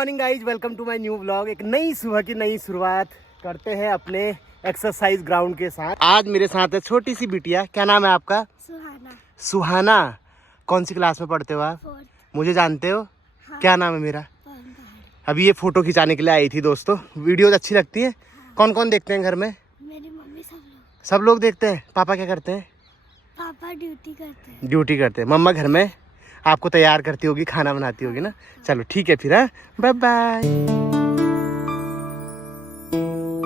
Morning guys, welcome to my new vlog. एक नई सुबह की नई शुरुआत करते हैं अपने एक्सरसाइज ग्राउंड के साथ। आज मेरे साथ है छोटी सी बिटिया। क्या नाम है आपका? सुहाना। सुहाना। कौन सी क्लास में पढ़ते हो आप? 4th। मुझे जानते हो? हाँ। क्या नाम है मेरा? अभी ये फोटो खिंचाने के लिए आई थी दोस्तों। वीडियोज अच्छी लगती है? हाँ। कौन कौन देखते हैं घर में? मेरी मम्मी सब लोग। सब लोग देखते हैं। पापा क्या करते हैं? पापा ड्यूटी करते हैं। ड्यूटी करते हैं। मम्मा घर में आपको तैयार करती होगी, खाना बनाती होगी ना। चलो ठीक है फिर, बाय बाय।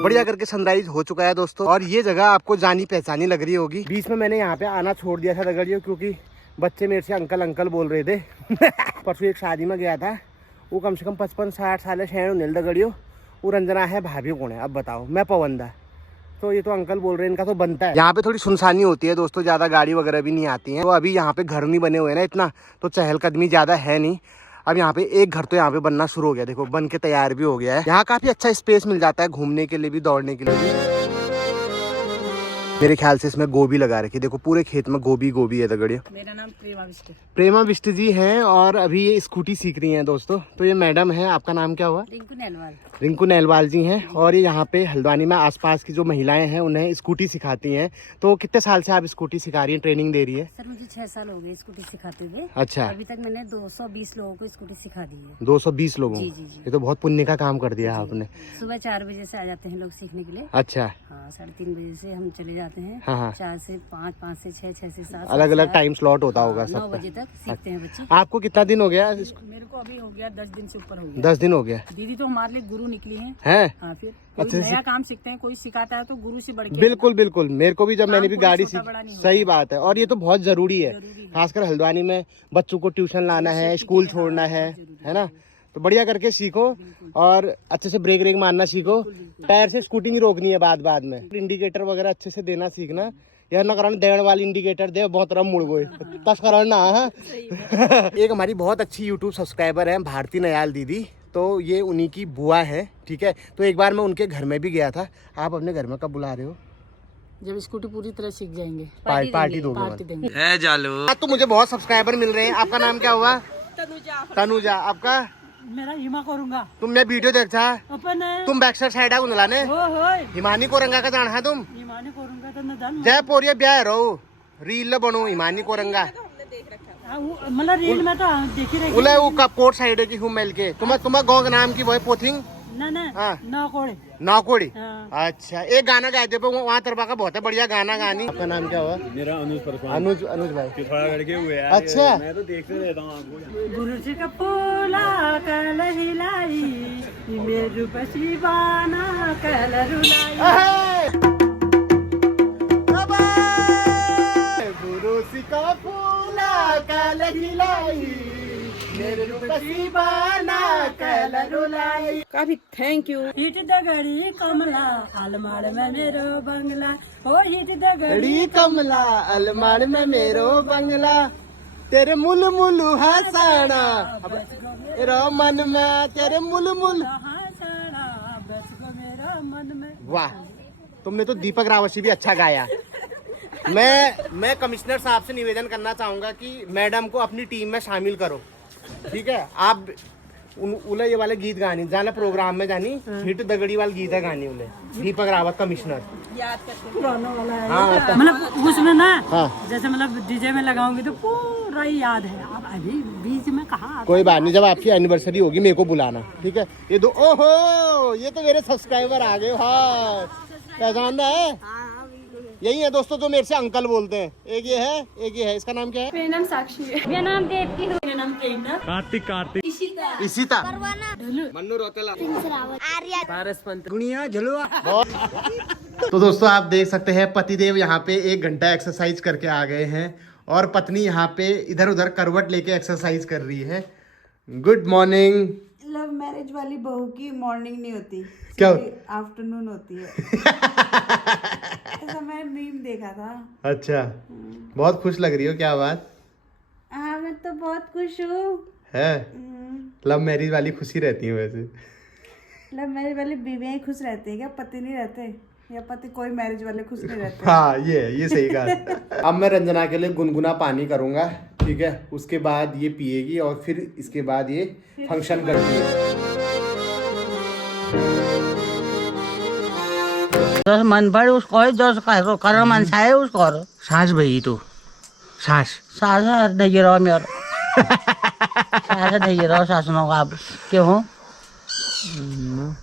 बढ़िया करके सनराइज हो चुका है दोस्तों, और ये जगह आपको जानी पहचानी लग रही होगी। बीच में मैंने यहाँ पे आना छोड़ दिया था दगड़ियों, क्योंकि बच्चे मेरे से अंकल अंकल बोल रहे थे। परसों एक शादी में गया था, वो कम से कम 55-60 साल शहर नील दगड़ियों। वो रंजना है, भाभी कौन है अब बताओ? मैं पवंदा। तो ये तो अंकल बोल रहे हैं, इनका तो बनता है। यहाँ पे थोड़ी सुनसानी होती है दोस्तों, ज्यादा गाड़ी वगैरह भी नहीं आती है। तो अभी यहाँ पे घर नहीं बने हुए ना इतना, तो चहलकदमी ज्यादा है नहीं। अब यहाँ पे एक घर तो यहाँ पे बनना शुरू हो गया, देखो बन के तैयार भी हो गया है। यहाँ काफी अच्छा स्पेस मिल जाता है घूमने के लिए भी, दौड़ने के लिए भी। मेरे ख्याल से इसमें गोभी लगा रखी है, देखो पूरे खेत में गोभी गोभी है दगड़िया। मेरा नाम प्रेमा बिष्ट। प्रेमा बिष्ट जी हैं, और अभी ये स्कूटी सीख रही हैं दोस्तों। तो ये मैडम है, आपका नाम क्या हुआ? रिंकू नैलवाल। रिंकू नैलवाल जी हैं, और ये यहाँ पे हल्द्वानी में आसपास की जो महिलाएं हैं उन्हें स्कूटी सिखाती हैं। तो कितने साल से आप स्कूटी सिखा रही हैं, ट्रेनिंग दे रही है? सर मुझे 6 साल हो गए स्कूटी सिखाते हुए। अच्छा। अभी तक मैंने 220 लोगों को स्कूटी सिखा दी है। 220 लोगों? जी, जी, जी। ये तो बहुत पुण्य का काम कर दिया आपने। सुबह 4 बजे से आ जाते हैं लोग सीखने के लिए। अच्छा। हाँ, 3:30 बजे से हम चले जाते हैं। हाँ, हाँ। 4 से 5, 5 से 6, 6 से 7, अलग अलग टाइम स्लॉट होता होगा 9 सबका। बजे तक सीखते हैं बच्चे। आपको कितना दिन हो गया? मेरे को अभी हो गया 10 दिन से ऊपर हो गया। 10 दिन हो गया। दीदी तो हमारे लिए गुरु निकली है। हाँ, फिर कोई नया काम सीखते हैं, कोई सिखाता है तो गुरु से बढ़ के। बिल्कुल बिल्कुल, मेरे को भी जब मैंने भी गाड़ी छोटा बड़ा नहीं सही बात है, और ये तो बहुत जरूरी है। खासकर हल्द्वानी में बच्चों को ट्यूशन लाना है, स्कूल छोड़ना है ना। तो बढ़िया करके सीखो, और अच्छे से ब्रेक व्रेक मारना सीखो। टायर से स्कूटी नहीं रोकनी है बाद में। इंडिकेटर वगैरह अच्छे से देना सीखना। यह न कराना देड़ वाली इंडिकेटर दे, बहुत तरह मुड़ गए तस कराना है। एक हमारी बहुत अच्छी यूट्यूब सब्सक्राइबर है भारती नयाल दीदी, तो ये उन्हीं की बुआ है, ठीक है। तो एक बार मैं उनके घर में भी गया था। आप अपने घर में कब बुला रहे हो? जब स्कूटी पूरी तरह सीख जाएंगे पार्टी दोगे? पार्टी देंगे। है जालो। तो मुझे बहुत सब्सक्राइबर मिल रहे हैं। आपका नाम क्या हुआ? तनुजा। आपका? मेरा हिमा करूंगा। तुम मैं वीडियो देखा अपन तुम बैक्सर साइड है उनलाने हिमानी कोरंगा का जाना है तुम? हिमानी करूंगा तो नदन जय पोरिया ब्याह रहो रील बनो हिमानी कोरंगा। मतलब रील में तो देखी रही। उले वो कपकोट साइड है की हूँ मिल के। तुम्हारा गाँव का नाम की वो पोथिंग? ना नौकोड़ी। हाँ। अच्छा, एक गाना गाए थे वहाँ तरफा का बहुत है बढ़िया गाना गानी। आपका नाम क्या हुआ? मेरा अनुज अनुज भाई। थोड़ा लड़के हुए यार। अच्छा। मैं तो देखते रहता हूँ आपको। गुरु जी का पोला कल हिलाई मेरू बसी बाना कल रुलाई। गुरु जी का पोला कल हिलाई काफी थैंक यू। हिट दगड़ी कमला अलमार में मेरो बंगला। ओ हिट दगड़ी कमला अलमार में मेरो बंगला। तेरे मुल मुलु हसाना तेरा मन में, तेरे मुल मुल। वाह, तुमने तो दीपक रावत भी अच्छा गाया। मैं कमिश्नर साहब से निवेदन करना चाहूंगा कि मैडम को अपनी टीम में शामिल करो, ठीक है। आप उले ये वाले गीत गानी जाना प्रोग्राम में जानी। हिट दगड़ी वाले गीत है गानी उले दीपक रावत कमिश्नर याद करते पुराना वाला है। हाँ, मतलब उसमें ना। हाँ। जैसे मतलब डीजे में लगाऊंगी तो पूरा ही याद है। अब अभी बीच में कहाँ? कोई बात नहीं, जब आपकी एनिवर्सरी होगी मेरे को बुलाना, ठीक है। ये दो ओहो, ये तो मेरे सब्सक्राइबर आ गए। हाँ, पहचानदा है? यही है दोस्तों जो मेरे से अंकल बोलते हैं। एक ये है, एक ये है। इसका नाम क्या है? मेरा नाम साक्षी है। मेरा नाम देवकी है। मेरा नाम प्रेरणा। कार्तिक इशिता मन्नू रोतेला आर्या गुनिया झलुआ। तो दोस्तों आप देख सकते हैं पतिदेव यहाँ पे 1 घंटा एक्सरसाइज करके आ गए हैं, और पत्नी यहाँ पे इधर उधर करवट लेके एक्सरसाइज कर रही है। Good morning. लव मैरिज वाली बहू की मॉर्निंग नहीं होती, क्या? आफ्टरनून होती है। ऐसा मैं मीम देखा था। अच्छा, बहुत खुश लग रही हो, क्या बात हाँ, मैं तो बहुत खुश हूँ। है? लव मैरिज वाली खुशी रहती है वैसे। लव मैरिज वाली बीवियां ही खुश रहती है क्या? पति नहीं रहते? या पति कोई मैरिज वाले खुश नहीं रहते? हाँ, ये सही कहा। अब मैं रंजना के लिए गुनगुना पानी करूंगा, ठीक है। उसके बाद ये पिएगी, और फिर इसके बाद ये फंक्शन करती है। जो मन पड़े उसको जो करो मन चाहे उसको करो। सास भाई तो सास सास नहीं रहो मेरा सास नहीं रहो सासनों का आप क्यों हो?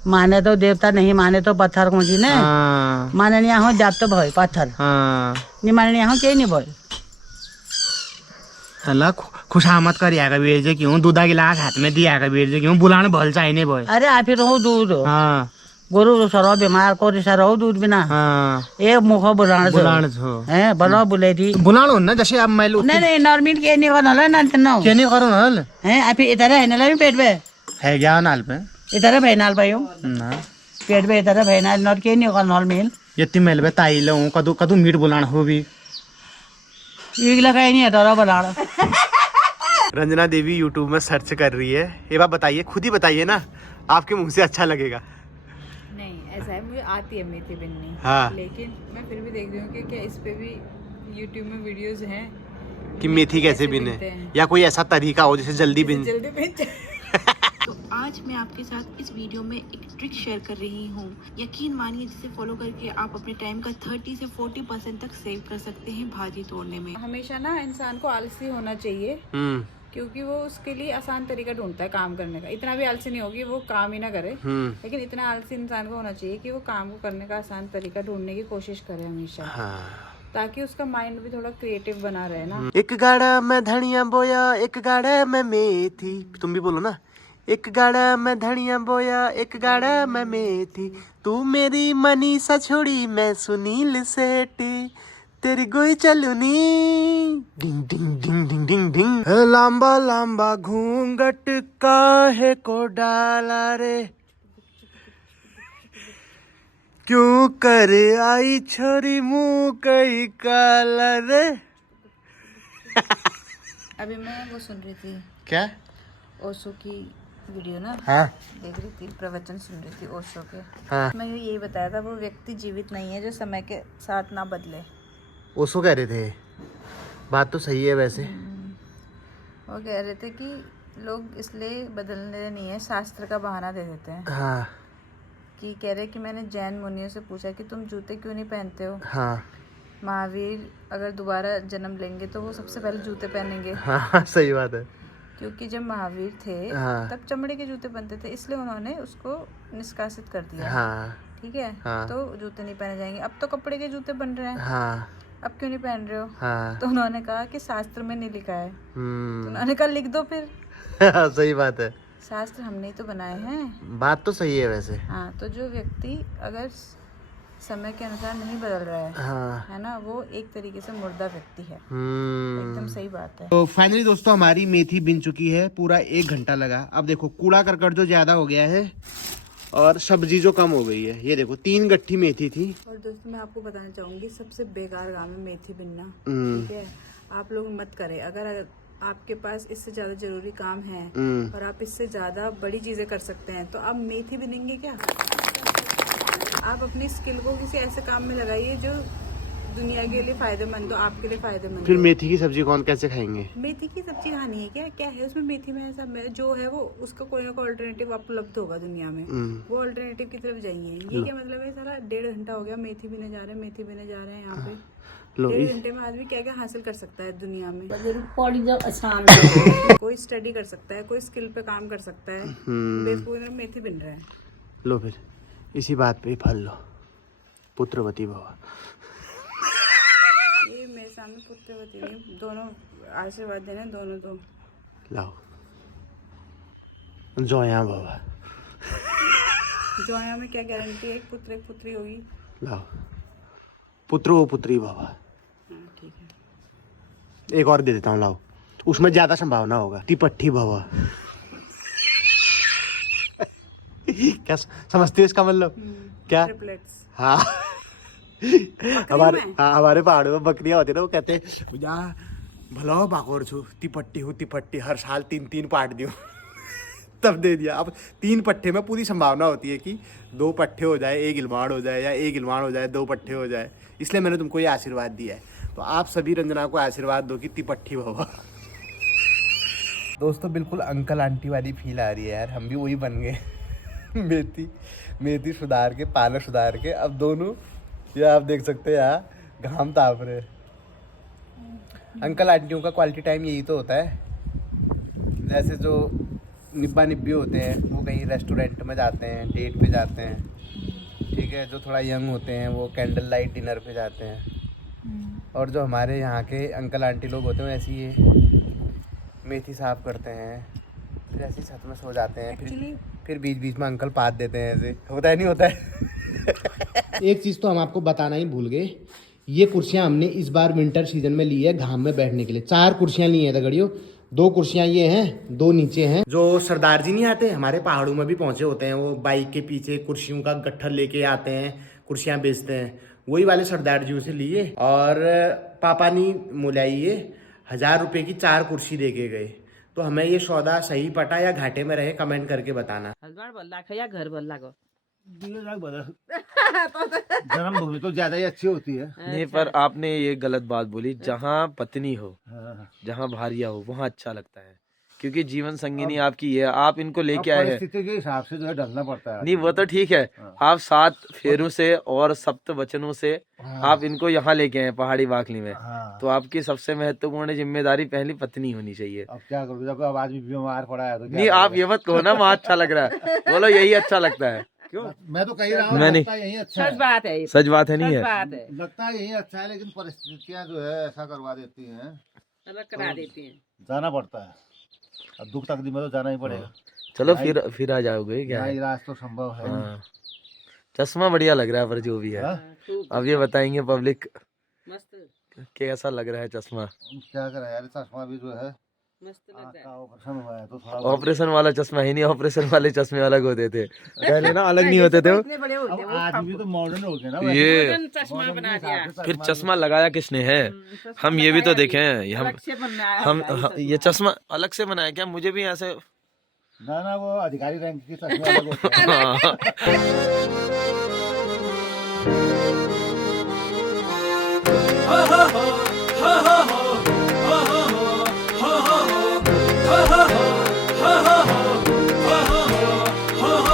माने तो देवता नहीं माने तो पत्थर मुझी ने माने नहीं हो जाप तो भाई पत्थर नहीं माने नहीं हो के नहीं भाई अल्लाह खुशामद कर आएगा वीर जी क्यों दूधा गिलास हाथ में दिया आएगा वीर जी क्यों बुलाने भल चाहिए नहीं भाई। अरे आप ही रहो दूध हाँ गुरु सरो बीमार को रिसा रहो दूध बिना हाँ एक मुखो बुलाने छो है बनो बुले थी बुलानो ना जैसे अब मैं नहीं नहीं नॉर्मल के नहीं करना ला ना नो क्या नहीं करो ना है आप इधर है ना पेट पे है क्या नाल पे इधर भैनाल भाई ना पेट पे इधर भैनाल नॉट के नहीं करना मेल यति मेल पे ताई लो कदू कदू मीट बुलाना हो भी एक लगा नहीं है तो बुलाना। रंजना देवी यूट्यूब में सर्च कर रही है। ये बात बताइए खुद ही बताइए ना आपके मुंह से अच्छा लगेगा। नहीं ऐसा है मुझे आती है मेथी बिननी हाँ। लेकिन मैं फिर भी देख रही हूँ कि क्या इस पे भी यूट्यूब में वीडियोस हैं कि मेथी कैसे बिने बिनते हैं। या कोई ऐसा तरीका हो जिससे जल्दी बिन जल्दी बिन जाए। तो आज मैं आपके साथ इस वीडियो में एक ट्रिक शेयर कर रही हूँ। यकीन मानिए जिसे फॉलो करके आप अपने टाइम का 30 से 40% तक सेव कर सकते हैं भाजी तोड़ने में। हमेशा ना इंसान को आलसी होना चाहिए क्योंकि वो उसके लिए आसान तरीका ढूंढता है काम करने का। इतना भी आलसी नहीं होगी वो काम ही ना करे लेकिन इतना आलसी इंसान को होना चाहिए कि वो काम को करने का आसान तरीका ढूंढने की कोशिश करे हमेशा ताकि उसका माइंड भी थोड़ा क्रिएटिव बना रहे ना। एक गाड़ा में धनिया बोया एक गाड़ा में मेथी तुम भी बोलो ना। एक गाड़ा में धनिया बोया एक गाड़ा में मेथी तू मेरी मनीषा छोड़ी मैं सुनील सेठी तेरी गोई चलूनी डिंग डिंग डिंग डिंग डिंग डिंग लंबा लंबा घूंघट काहे को डाला रे क्यों कर आई छोरी मुंह कई काला रे। अभी मैं वो सुन रही थी क्या ओशो की वीडियो ना हाँ देख रही थी प्रवचन सुन रही थी ओशो के। हाँ मैं यही बताया था वो व्यक्ति जीवित नहीं है जो समय के साथ ना बदले। ओशो कह रहे थे बात तो सही है वैसे। वो कह रहे थे कि लोग इसलिए बदलने नहीं है शास्त्र का बहाना दे देते हैं हाँ कि कह रहे कि मैंने जैन मुनियों से पूछा कि तुम जूते क्यों नहीं पहनते हो। हाँ महावीर अगर दोबारा जन्म लेंगे तो वो सबसे पहले जूते पहनेंगे हाँ सही बात है क्योंकि जब महावीर थे हाँ। तब चमड़े के जूते बनते थे इसलिए उन्होंने उसको निष्कासित कर दिया। हाँ ठीक है हाँ। तो जूते नहीं पहने जाएंगे। अब तो कपड़े के जूते बन रहे हैं हाँ अब क्यों नहीं पहन रहे हो। हाँ तो उन्होंने कहा कि शास्त्र में नहीं लिखा है। तो हम्म उन्होंने कहा लिख दो फिर। सही बात है शास्त्र हमने ही तो बनाए हैं। बात तो सही है वैसे। हाँ तो जो व्यक्ति अगर समय के अनुसार नहीं बदल रहा है हाँ है ना वो एक तरीके से मुर्दा व्यक्ति है। एकदम सही बात है। तो फाइनली दोस्तों हमारी मेथी बिन चुकी है पूरा 1 घंटा लगा। अब देखो कूड़ा करकट जो ज्यादा हो गया है और सब्जी जो कम हो गई है। ये देखो 3 गट्ठी मेथी थी। और दोस्तों मैं आपको बताना चाहूंगी सबसे बेकार काम है मेथी बिनना। ठीक है आप लोग मत करें। अगर आपके पास इससे ज्यादा जरूरी काम है और आप इससे ज्यादा बड़ी चीजें कर सकते हैं तो आप मेथी बिनेंगे क्या। आप अपनी स्किल को किसी ऐसे काम में लगाइए जो दुनिया के लिए फायदेमंद हो आपके लिए फायदेमंद। फिर मेथी की सब्जी कौन कैसे खाएंगे। मेथी की सब्जी खानी है क्या क्या है उसमें मेथी में ऐसा जो है वो उसका कोई ना कोई अल्टरनेटिव उपलब्ध होगा दुनिया में। वो अल्टरनेटिव की तरफ जाइए। ये क्या मतलब है सारा 1.5 घंटा हो गया मेथी बिने जा रहे हैं मेथी बिने जा रहे हैं यहाँ पे। 1.5 घंटे में आदमी क्या क्या हासिल कर सकता है दुनिया में। कोई स्टडी कर सकता है कोई स्किल पे काम कर सकता है। बेवकूफ में मेथी बिन रहा है। लो फिर इसी बात पे फल लो पुत्रवती भवा। ये मेरे सामने पुत्रवती नहीं दोनों आशीर्वाद देने दोनों तो लाओ जोया भवा। जोया में क्या गारंटी है एक पुत्र एक पुत्री होगी। लाओ पुत्रो पुत्री भवा। ठीक है एक और दे देता हूँ लाओ उसमें ज्यादा संभावना होगा तिपट्ठी भवा। क्या समझते हो इसका मतलब क्या। ट्रिपलेट्स। हाँ हमारे पहाड़ों में बकरियां होती है ना वो कहते हैं भला बाकोर छू तिपट्टी हर साल 3 पार्ट दियो। तब दे दिया। अब 3 पट्टे में पूरी संभावना होती है कि 2 पट्टे हो जाए 1 गिलवाड़ हो जाए या 1 गिलवाड़ हो जाए 2 पट्टे हो जाए। इसलिए मैंने तुमको ये आशीर्वाद दिया है। तो आप सभी रंजना को आशीर्वाद दो कि तिपट्टी भवा। दोस्तों बिल्कुल अंकल आंटी वाली फील आ रही है यार हम भी वही बन गए। मेथी मेथी सुधार के, पालक सुधार के, अब दोनों ये आप देख सकते हैं यहाँ घाम ताप रहे। अंकल आंटियों का क्वालिटी टाइम यही तो होता है। जैसे जो निब्बा निब्बी होते हैं वो कहीं रेस्टोरेंट में जाते हैं, डेट पे जाते हैं, ठीक है। जो थोड़ा यंग होते हैं वो कैंडल लाइट डिनर पे जाते हैं। और जो हमारे यहाँ के अंकल आंटी लोग होते हैं ऐसे ही मेथी साफ करते हैं, फिर ऐसे ही छत में सो जाते हैं, फिर बीच बीच में अंकल पात देते हैं। ऐसे होता है नहीं होता है। एक चीज़ तो हम आपको बताना ही भूल गए, ये कुर्सियाँ हमने इस बार विंटर सीजन में ली है घाम में बैठने के लिए। 4 कुर्सियाँ ली हैं दगड़ियों, 2 कुर्सियाँ ये हैं, 2 नीचे हैं। जो सरदार जी नहीं आते हमारे पहाड़ों में भी पहुंचे होते हैं, वो बाइक के पीछे कुर्सियों का गट्ठर लेके आते हैं, कुर्सियाँ बेचते हैं, वही वाले सरदार जी से लिए। और पापा ने मुलाई ये 1000 रुपये की 4 कुर्सी दे के गए। तो हमें ये सौदा सही पटा या घाटे में रहे, कमेंट करके बताना। या घर बल्ला को जन्मभूमि तो ज्यादा ही अच्छी होती है। नहीं, पर आपने ये गलत बात बोली। जहाँ पत्नी हो, जहाँ भारिया हो, वहाँ अच्छा लगता है, क्योंकि जीवन संगिनी आपकी है। आप इनको लेके आए हैं, परिस्थिति के हिसाब से जो है ढलना पड़ता है। नहीं वो तो ठीक है। आप 7 फेरों से और 7 वचनों से आप इनको यहाँ लेके आए पहाड़ी वाकली में। तो आपकी सबसे महत्वपूर्ण जिम्मेदारी पहली पत्नी होनी चाहिए। अब क्या करूँ, जब अब आदमी बीमार पड़ा है तो नहीं, आप ये मत कहो ना वहाँ अच्छा लग रहा है, बोलो यही अच्छा लगता है। क्यों? मैं तो कही रहा हूँ, मैं नहीं, लगता यही अच्छा है। बात है, सच बात है, नहीं है, लगता है यही अच्छा है, लेकिन परिस्थितियाँ जो है ऐसा करवा देती हैं, अलग करा देती हैं। जाना पड़ता है। अब दुख तकलीफ में तो जाना ही पड़ेगा। चलो फिर आ जाओगे क्या है? इलाज तो संभव है। हाँ। चश्मा बढ़िया लग रहा है, पर जो भी है अब ये बताएंगे पब्लिक कैसा लग रहा है चश्मा। क्या करें यार, चश्मा भी जो है ऑपरेशन हुआ है तो थोड़ा ऑपरेशन वाला चश्मा ही नहीं, ऑपरेशन वाले चश्मे अलग होते थे पहले ना, अलग नहीं होते थे। अब आदमी तो मॉडर्न हो गया ना। ये चश्मा बना दिया। फिर चश्मा लगाया किसने है? हम ये भी तो देखें, हम ये चश्मा अलग से बनाया क्या? मुझे भी ऐसे ना वो अधिकारी रैंक की चश्मे अलग होते हैं।